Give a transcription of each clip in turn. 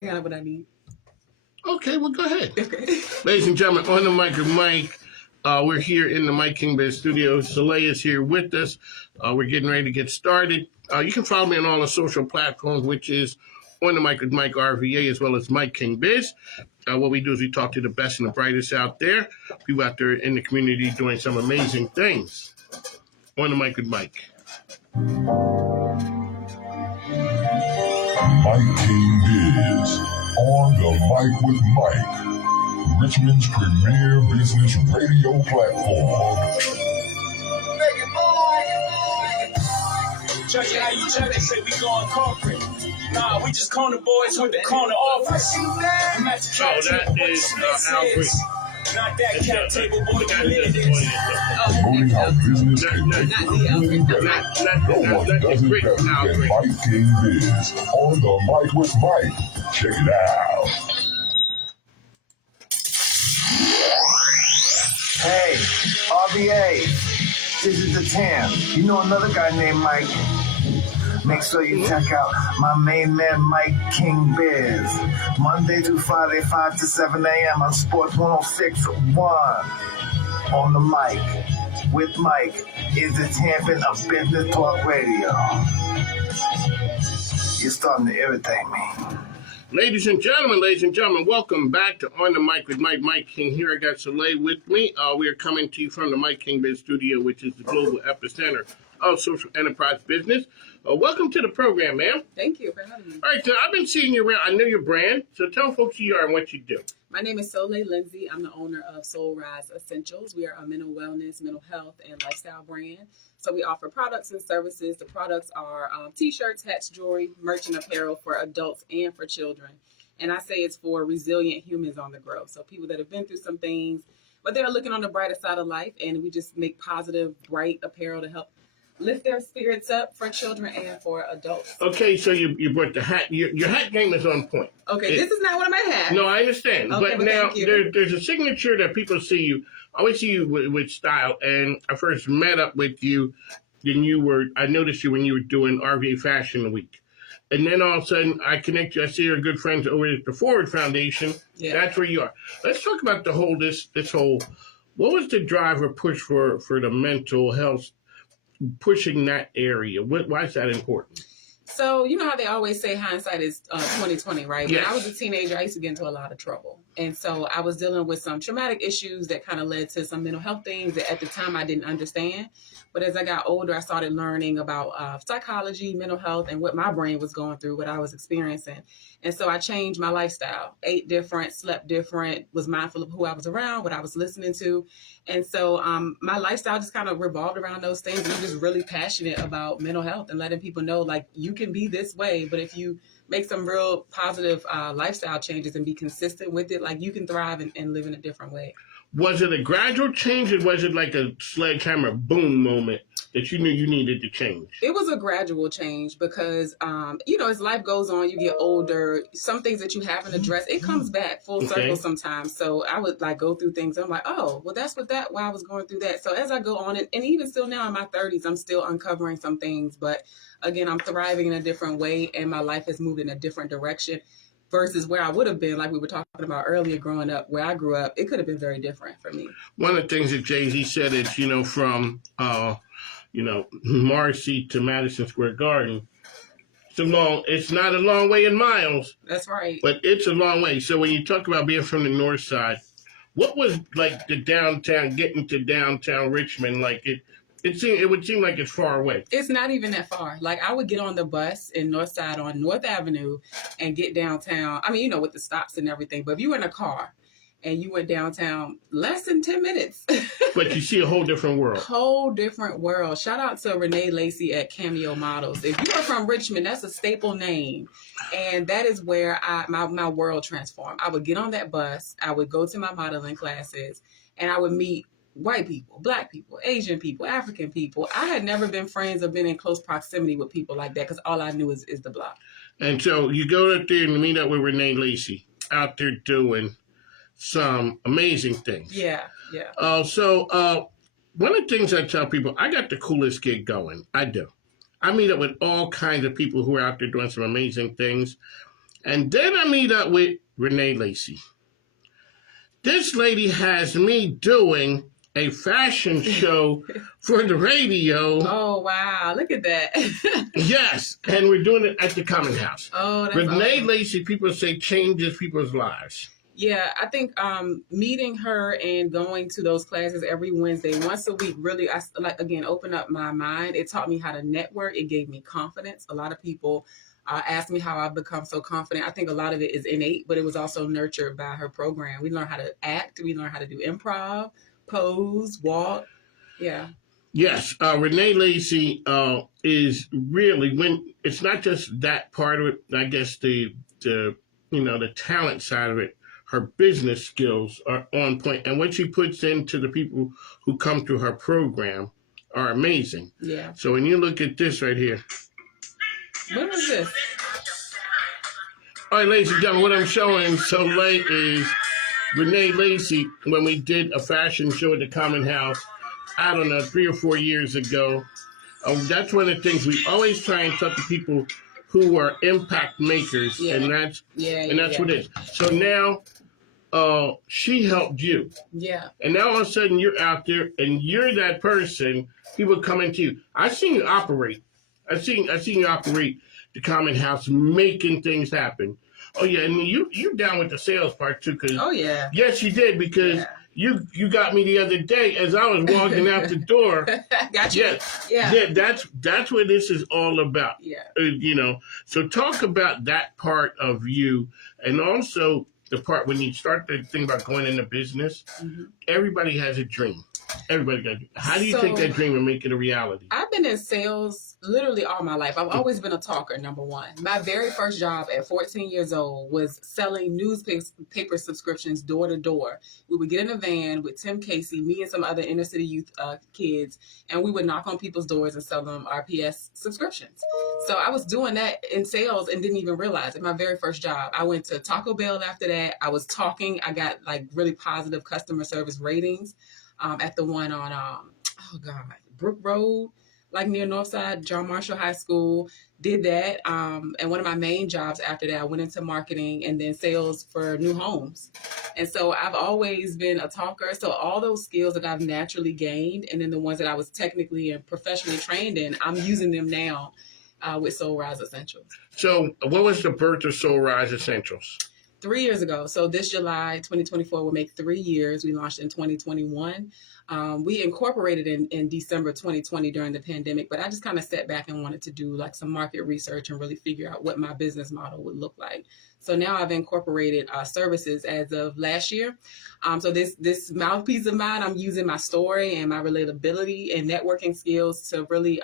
got what I need. Okay, well, go ahead. Okay. Ladies and gentlemen, on the mic with Mike. We're here in the Mike King Biz studio. Soleil is here with us. We're getting ready to get started. You can follow me on all the social platforms, which is on the mic with Mike RVA as well as Mike King Biz. What we do is we talk to the best and the brightest out there, people out there in the community doing some amazing things. On the mic with Mike. Mike King Biz. On the mic with Mike. Richmond's premier business radio platform. Judge it how you judge it, say we going corporate. Nah, we just corner boys with the corner office. I'm at the cap table, that is Albert. not that cap table, boy, you lit it. Promoting how business can make living better. No one does it better than Mike King Biz. On the mic with Mike. Check it out. Hey, RBA, this is the Tam. You know another guy named Mike? Make sure you check out my main man, Mike King Biz. Monday through Friday, 5 to 7 a.m. on Sports 106.1. On the mic with Mike is the Tampin of Business Talk Radio. You're starting to irritate me. Ladies and gentlemen, welcome back to On the Mic with Mike King here. I got Soleil with me. We are coming to you from the Mike King Biz studio, which is the global epicenter of social enterprise business. Welcome to the program, ma'am. Thank you for having me. All right, so I've been seeing you around. I know your brand, so tell folks who you are and what you do. My name is Soleil Lindsay. I'm the owner of Soul Rise Essentials. We are a mental wellness, mental health, and lifestyle brand. So we offer products and services. The products are T-shirts, hats, jewelry, merch, and apparel for adults and for children. And I say it's for resilient humans on the go. So people that have been through some things, but they're looking on the brighter side of life. And we just make positive, bright apparel to help lift their spirits up for children and for adults. Okay, so you brought the hat. Your hat game is on point. Okay, this is not one of my hats. No, I understand. Okay, but now there's a signature that people see you. I always see you with style. And I first met up with you, and I noticed you when you were doing RVA Fashion Week. And then all of a sudden, I connect you. I see you're good friends over at the Forward Foundation. Yeah. That's where you are. Let's talk about the whole, this whole, what was the drive or push for the mental health, pushing that area? Why is that important? So, you know how they always say hindsight is 20/20, right? Yes. When I was a teenager, I used to get into a lot of trouble. And so I was dealing with some traumatic issues that kind of led to some mental health things that at the time I didn't understand. But as I got older, I started learning about psychology, mental health, and what my brain was going through, what I was experiencing. And so I changed my lifestyle, ate different, slept different, was mindful of who I was around, what I was listening to. And so my lifestyle just kind of revolved around those things. And I'm just really passionate about mental health and letting people know, like, you can be this way, but if you make some real positive lifestyle changes and be consistent with it, like, you can thrive and live in a different way. Was it a gradual change, or was it like a sledgehammer boom moment that you knew you needed to change? It was a gradual change because, as life goes on, you get older, some things that you haven't addressed, it comes back full circle sometimes. So I would go through things. I'm like, oh, well, that's why I was going through that. So as I go on, and even still now in my 30s, I'm still uncovering some things. But again, I'm thriving in a different way, and my life has moved in a different direction. Versus where I would have been, like we were talking about earlier, growing up, where I grew up, it could have been very different for me. One of the things that Jay-Z said is, from, Marcy to Madison Square Garden, it's not a long way in miles. That's right. But it's a long way. So when you talk about being from the north side, what was like the downtown, getting to downtown Richmond, like it would seem like it's far away. It's not even that far. Like, I would get on the bus in Northside on North Avenue and get downtown. I mean, with the stops and everything. But if you were in a car and you went downtown, less than 10 minutes. But you see a whole different world. Whole different world. Shout out to Renee Lacey at Cameo Models. If you are from Richmond, that's a staple name. And that is where my world transformed. I would get on that bus. I would go to my modeling classes, and I would meet white people, black people, Asian people, African people. I had never been friends or been in close proximity with people like that because all I knew is the block. And so you go out there and meet up with Renee Lacey out there doing some amazing things. Yeah. So one of the things I tell people, I got the coolest gig going. I do. I meet up with all kinds of people who are out there doing some amazing things. And then I meet up with Renee Lacey. This lady has me doing a fashion show for the radio. Oh, wow. Look at that. Yes, and we're doing it at the Common House. Oh, that's Renee awesome. Lacey, people say, changes people's lives. Yeah, I think meeting her and going to those classes every Wednesday, once a week, really, opened up my mind. It taught me how to network. It gave me confidence. A lot of people asked me how I've become so confident. I think a lot of it is innate, but it was also nurtured by her program. We learned how to act. We learned how to do improv, pose, walk. Yeah. Yes, Renee Lacey is really, when it's not just that part of it. I guess the talent side of it. Her business skills are on point, and what she puts into the people who come through her program are amazing. Yeah. So when you look at this right here. What was this? All right, ladies and gentlemen, what I'm showing Soleil is Renee Lacey when we did a fashion show at the Common House, I don't know, 3 or 4 years ago. That's one of the things we always try and talk to people who are impact makers, and that's what it is. So now she helped you. Yeah. And now all of a sudden you're out there and you're that person, people coming to you. I've seen you operate. I've seen you operate the Common House, making things happen. Oh yeah, and you down with the sales part too, cause oh yeah. Yes, you did, because you got me the other day as I was walking out the door. Got you. Yeah. That's what this is all about. Yeah. So talk about that part of you, and also the part when you start to think about going into business. Mm-hmm. Everybody has a dream. Everybody got. How do you take that dream and make it a reality? I've been in sales literally all my life. I've always been a talker, number one. My very first job at 14 years old was selling newspaper subscriptions door to door. We would get in a van with Tim Casey, me and some other inner city youth kids, and we would knock on people's doors and sell them RPS subscriptions. So I was doing that in sales and didn't even realize it. My very first job. I went to Taco Bell after that. I was talking. I got like really positive customer service ratings. At the one on, Brook Road, like near Northside, John Marshall High School, did that. And one of my main jobs after that, I went into marketing and then sales for new homes. And so I've always been a talker. So all those skills that I've naturally gained, and then the ones that I was technically and professionally trained in, I'm using them now with Soul Rise Essentials. So what was the birth of Soul Rise Essentials? 3 years ago. So this July 2024 will make 3 years. We launched in 2021. We incorporated in December 2020 during the pandemic, but I just kind of sat back and wanted to do like some market research and really figure out what my business model would look like. So now I've incorporated services as of last year. So this mouthpiece of mine, I'm using my story and my relatability and networking skills to really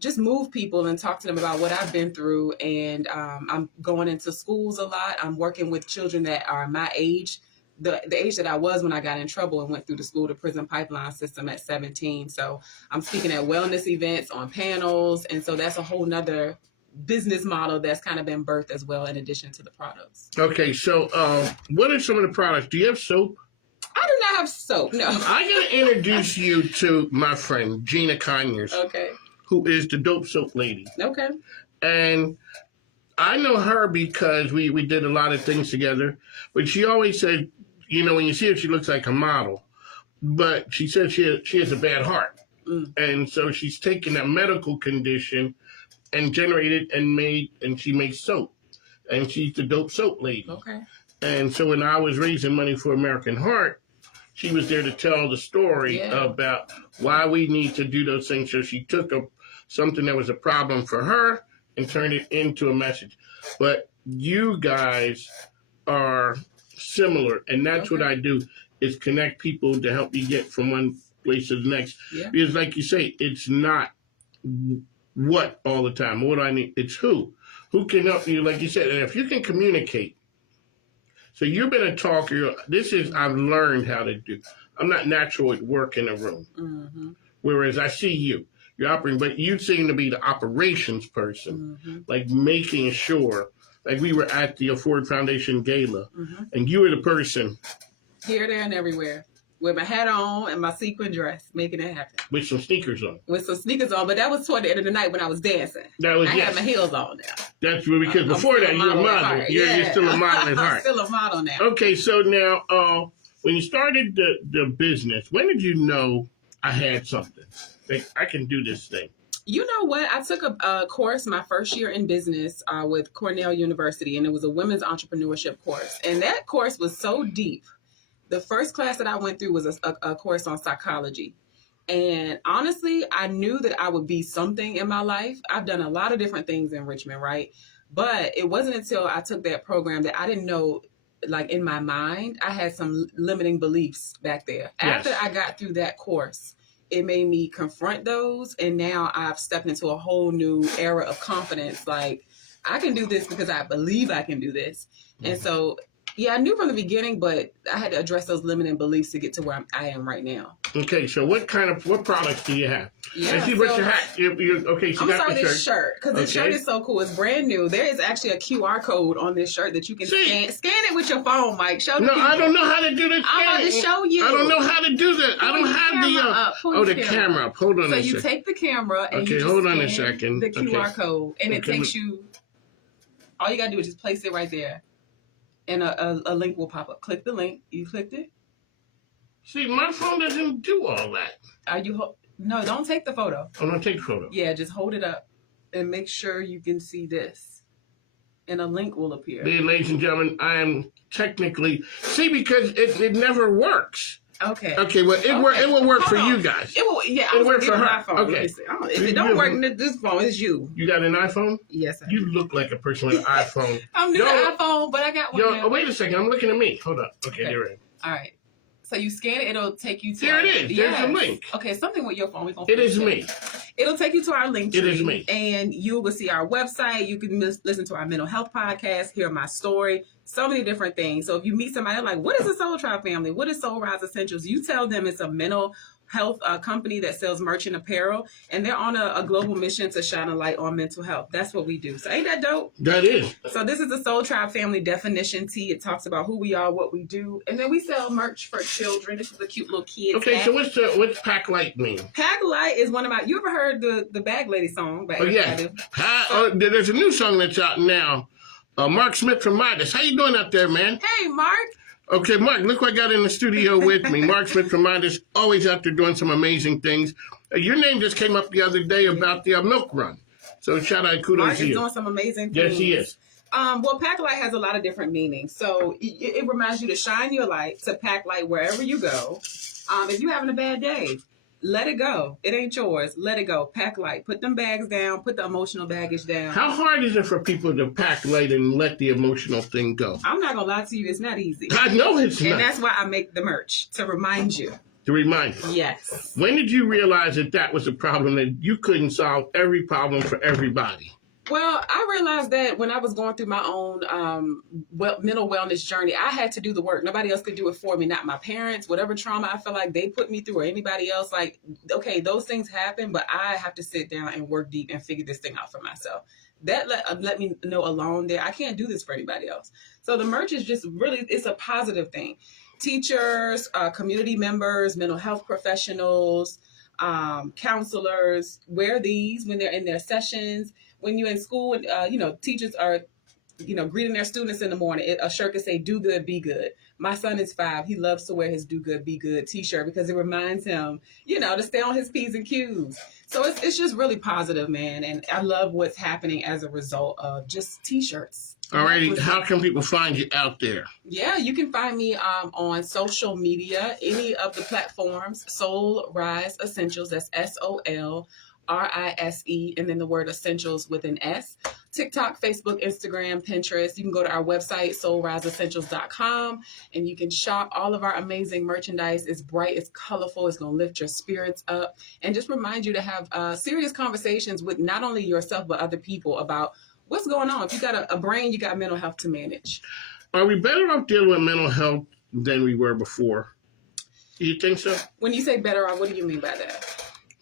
just move people and talk to them about what I've been through. And I'm going into schools a lot. I'm working with children that are my age, the age that I was when I got in trouble and went through the school to prison pipeline system at 17. So I'm speaking at wellness events, on panels. And so that's a whole nother business model that's kind of been birthed as well, in addition to the products. Okay, so what are some of the products? Do you have soap? I do not have soap, no. I'm going to introduce you to my friend, Gina Conyers. Okay. Who is the Dope Soap Lady. Okay. And I know her because we did a lot of things together. But she always said, when you see her, she looks like a model. But she said she has a bad heart. Mm. And so she's taken a medical condition and generated and she makes soap. And she's the Dope Soap Lady. Okay. And so when I was raising money for American Heart, she was there to tell the story about why we need to do those things. So she took something that was a problem for her and turned it into a message. But you guys are similar, and that's what I do, is connect people to help you get from one place to the next. Yeah. Because like you say, it's not what all the time. What do I need? It's who. Who can help you, like you said. And if you can communicate. So you've been a talker. I've learned how to do. I'm not natural at work in a room. Mm-hmm. Whereas I see you're operating, but you seem to be the operations person, like making sure, like we were at the Ford Foundation Gala, and you were the person. Here, there, and everywhere. with my hat on and my sequin dress, making it happen. With some sneakers on. With some sneakers on, but that was toward the end of the night when I was dancing. That was I had my heels on now. That's because before that you were a model. You're still a model at heart. I'm still a model now. Okay, so now when you started the business, when did you know I had something? Like, I can do this thing. You know what? I took a course my first year in business with Cornell University, and it was a women's entrepreneurship course. And that course was so deep. The first class that I went through was a course on psychology. And honestly, I knew that I would be something in my life. I've done a lot of different things in Richmond, right? But it wasn't until I took that program that I didn't know, like in my mind, I had some limiting beliefs back there. Yes. After I got through that course, it made me confront those. And now I've stepped into a whole new era of confidence. Like, I can do this because I believe I can do this. And so, yeah, I knew from the beginning, but I had to address those limiting beliefs to get to where I am right now. Okay, so what products do you have? Yeah, I see what's your hat. Okay, so I'm you got sorry, the this shirt, because this Okay. shirt is so cool. It's brand new. There is actually a QR code on this shirt that you can See? scan it with your phone, Mike. Show the No, people. I don't know how to do this. I'm about to show you. I don't know how to do that. I Pull don't your have camera the up. Pull oh, your the camera. camera up. Hold on So a you second. take the camera and Okay, you just hold on a scan second. the QR Okay. code, and it Okay. takes you. All you gotta do is just place it right there, and a link will pop up. Click the link. You clicked it. See, my phone doesn't do all that. Are you? No, don't take the photo. I'm gonna take a photo. Yeah, just hold it up and make sure you can see this, and a link will appear. There, ladies and gentlemen, I am technically because it never works. Okay. Okay, well it will work for you guys. It will. Yeah, It'll I'll work for her. my phone. Okay. Let me see. If it don't work, this phone is you. You got an iPhone? Yes, I You look like a person with an iPhone. I'm new to iPhone, but I got one now. Oh, wait a second. I'm looking at me. Hold up. Okay, Okay. there it is. All right. So you scan it, it'll take you to There it is. There's a link. Okay, something with your phone. We're gonna It fix is me. It'll take you to our link tree. It is me. And you will see our website. You can listen to our mental health podcast, hear my story, so many different things. So if you meet somebody like, what is the Soul Tribe family? What is Soul Rise Essentials? You tell them it's a mental health company that sells merchant apparel, and they're on a global mission to shine a light on mental health. That's what we do. So ain't that dope? That is. So this is the Soul Tribe family definition tee. It talks about who we are, what we do, and then we sell merch for children. This is a cute little kid. Okay, tag. so what's Pack Light mean? Pack Light is one of my. You ever heard the Bag Lady song? By Oh yeah. There's a new song that's out now. Mark Smith from Midas. How you doing out there, man? Hey, Mark. Okay, Mark, look who I got in the studio with me. Mark Smith from Midas, always out there doing some amazing things. Your name just came up the other day about the milk run. So shout out, kudos Mark to is you. doing some amazing things. Yes, he is. Well, Pack Light has a lot of different meanings. So it reminds you to shine your light, to pack light wherever you go. If you're having a bad day, let it go. It ain't yours. Let it go. Pack light. Put them bags down. Put the emotional baggage down. How hard is it for people to pack light and let the emotional thing go? I'm not going to lie to you. It's not easy. I know it's And not. that's why I make the merch, to remind you. To remind you. Yes. When did you realize that was a problem, that you couldn't solve every problem for everybody? Well, I realized that when I was going through my own mental wellness journey, I had to do the work. Nobody else could do it for me, not my parents. Whatever trauma I feel like they put me through or anybody else, like, okay, those things happen, but I have to sit down and work deep and figure this thing out for myself. That let me know alone that I can't do this for anybody else. So the merch is just really, it's a positive thing. Teachers, community members, mental health professionals, counselors wear these when they're in their sessions. When you're in school, teachers are, greeting their students in the morning. A shirt could say, do good, be good. My son is 5. He loves to wear his do good, be good t-shirt because it reminds him, to stay on his P's and Q's. So it's just really positive, man. And I love what's happening as a result of just t-shirts. Alrighty, how can people find you out there? Yeah, you can find me on social media, any of the platforms, Soul Rise Essentials, that's SOLRISE, and then the word essentials with an S. TikTok, Facebook, Instagram, Pinterest. You can go to our website, soulriseessentials.com, and you can shop all of our amazing merchandise. It's bright, it's colorful, it's going to lift your spirits up, and just remind you to have serious conversations with not only yourself, but other people about what's going on. If you got a brain, you got mental health to manage. Are we better off dealing with mental health than we were before? Do you think so? When you say better off, what do you mean by that?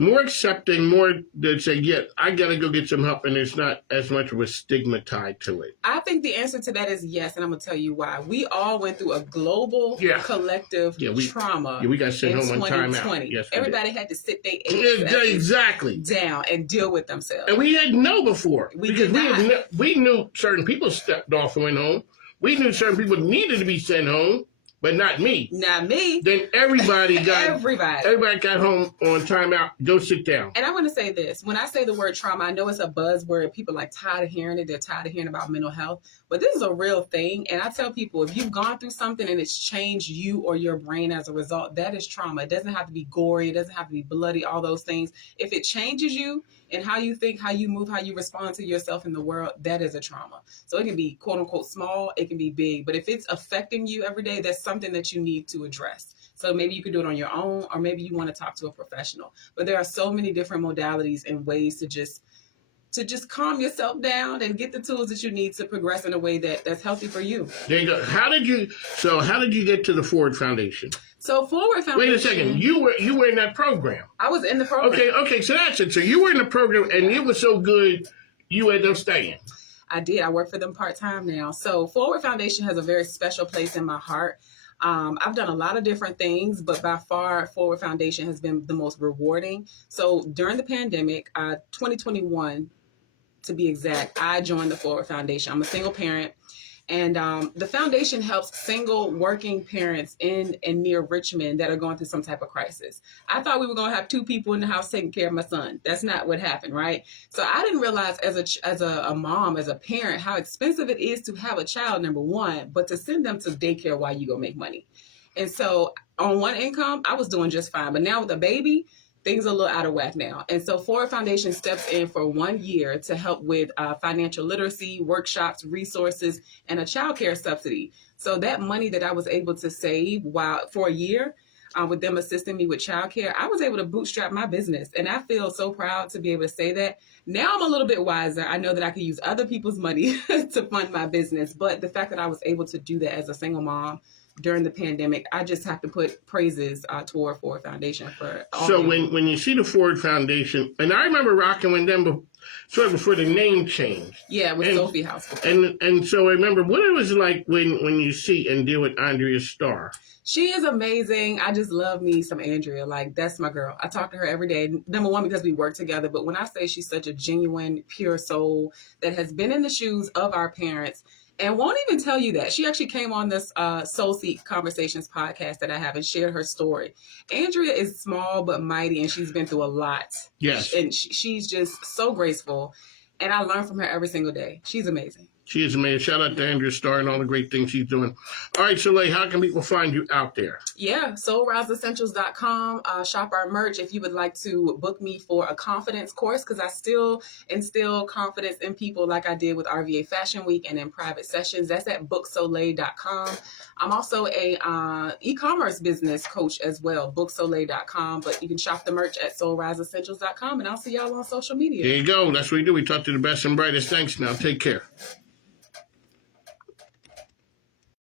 more accepting, more that say, yeah, I got to go get some help, and there's not as much of a stigma tied to it? I think the answer to that is yes, and I'm going to tell you why. We all went through a global collective trauma we got sent in home on time out. 2020. Yes, everybody had to sit their exactly down and deal with themselves. And we didn't know before. We knew certain people stepped off and went home. We knew certain people needed to be sent home, but not me. Not me. Then everybody got home on timeout. Go sit down. And I want to say this. When I say the word trauma, I know it's a buzzword. People are like tired of hearing it. They're tired of hearing about mental health. But this is a real thing. And I tell people, if you've gone through something and it's changed you or your brain as a result, that is trauma. It doesn't have to be gory. It doesn't have to be bloody, all those things. If it changes you and how you think, how you move, how you respond to yourself in the world, that is a trauma. So it can be quote unquote small, it can be big. But if it's affecting you every day, that's something that you need to address. So maybe you could do it on your own, or maybe you want to talk to a professional. But there are so many different modalities and ways to just calm yourself down and get the tools that you need to progress in a way that's healthy for you. There you go. How did you get to the Forward Foundation? So Forward Foundation. Wait a second. You were in that program. I was in the program. Okay. So that's it. So you were in the program, and it was so good, you ended up staying. I did. I work for them part-time now. So Forward Foundation has a very special place in my heart. I've done a lot of different things, but by far, Forward Foundation has been the most rewarding. So during the pandemic, 2021, to be exact, I joined the Forward Foundation. I'm a single parent, and the foundation helps single working parents in and near Richmond that are going through some type of crisis. I thought we were going to have 2 people in the house taking care of my son. That's not what happened, right? So I didn't realize as a mom, as a parent, how expensive it is to have a child, number one, but to send them to daycare while you go make money. And so on one income, I was doing just fine. But now with a baby, things are a little out of whack now. And so Forward Foundation steps in for 1 year to help with financial literacy, workshops, resources, and a childcare subsidy. So that money that I was able to save for a year, with them assisting me with childcare, I was able to bootstrap my business. And I feel so proud to be able to say that. Now I'm a little bit wiser. I know that I could use other people's money to fund my business. But the fact that I was able to do that as a single mom during the pandemic, I just have to put praises toward Forward Foundation for all. So when you see the Forward Foundation, and I remember rocking with them sort of before the name changed. Yeah, with Sophie House. And so I remember what it was like when you see and deal with Andrea Starr. She is amazing. I just love me some Andrea. Like, that's my girl. I talk to her every day. Number one, because we work together. But when I say she's such a genuine, pure soul that has been in the shoes of our parents and won't even tell you that. She actually came on this Soul Seek Conversations podcast that I have and shared her story. Andrea is small but mighty, and she's been through a lot. Yes. And she's just so graceful. And I learn from her every single day. She's amazing. She is amazing. Shout out to Andrea Starr and all the great things she's doing. All right, Soleil, how can people find you out there? Yeah, soulriseessentials.com. Shop our merch if you would like to book me for a confidence course, because I still instill confidence in people like I did with RVA Fashion Week and in private sessions. That's at booksoleil.com. I'm also a e-commerce business coach as well, booksoleil.com. But you can shop the merch at soulriseessentials.com, and I'll see y'all on social media. There you go. That's what we do. We talk to the best and brightest. Thanks now. Take care.